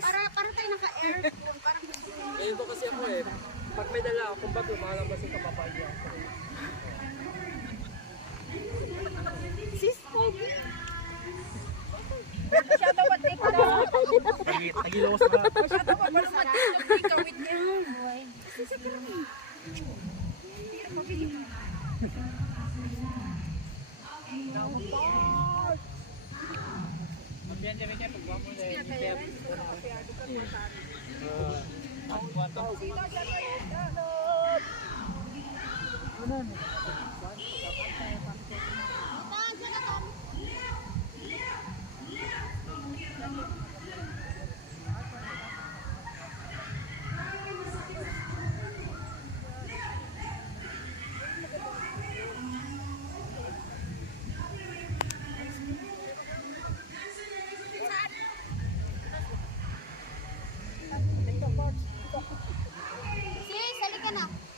Para tayo naka-aircon. Parang gusto ko. Ganito kasi ako eh. Pag may dala ako, kung bago, makalabas yung kapapagya. Sis, pogi. Siya daw ba't ikaw? Tagilawas na. Siya daw ba't matik ikaw with niya? Magbiyan dyan niya, pagbuha mo na yung Sis, halika na.